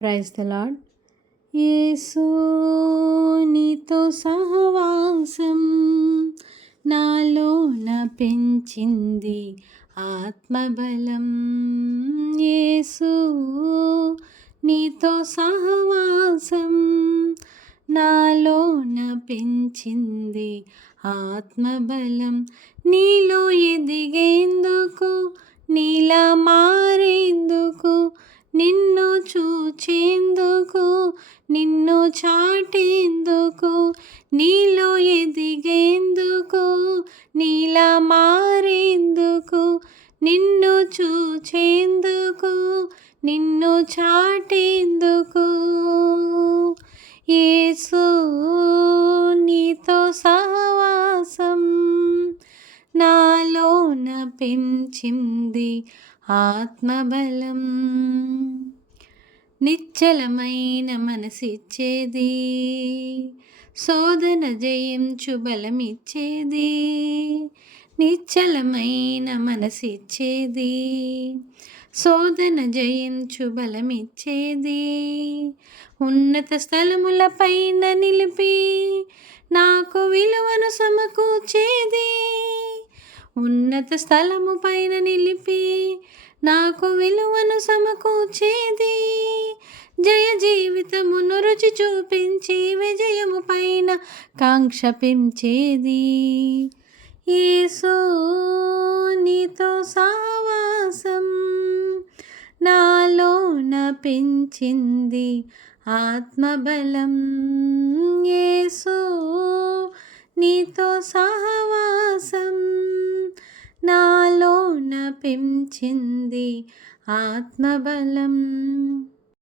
Praise the lord. యేసు నీతో సహవాసం నాలోన పెంచింది ఆత్మబలం. యేసు నీతో సహవాసం నాలోన పెంచింది ఆత్మబలం. నీలో ఎదిగేందుకు, నీలా మారేందుకు, నిన్ను చూచేందుకు, నిన్ను చాటేందుకు, నీలో ఎదిగేందుకు, నీలా మారేందుకు, నిన్ను చూచేందుకు, నిన్ను చాటేందుకు యేసు నీతో సహవాసం నాలోన పెంచింది ఆత్మబలం. నిశ్చలమైన మనసిచ్చేది, శోధన జయించు బలమిచ్చేది. నిశ్చలమైన మనసిచ్చేది, శోధన జయించు బలమిచ్చేది. ఉన్నత స్థలముల పైన నిలిపి నాకు విలువను సమకూర్చేది. ఉన్నత స్థలము పైన నిలిపి నాకు విలువను సమకూర్చేది. జయ జీవితమును రుచి చూపించి విజయము పైన కాంక్ష పెంచేది. యేసు నీతో సహవాసం నాలోన పెంచింది ఆత్మబలం. యేసు నీతో సహవాసం నాలోన పెంచింది ఆత్మబలం.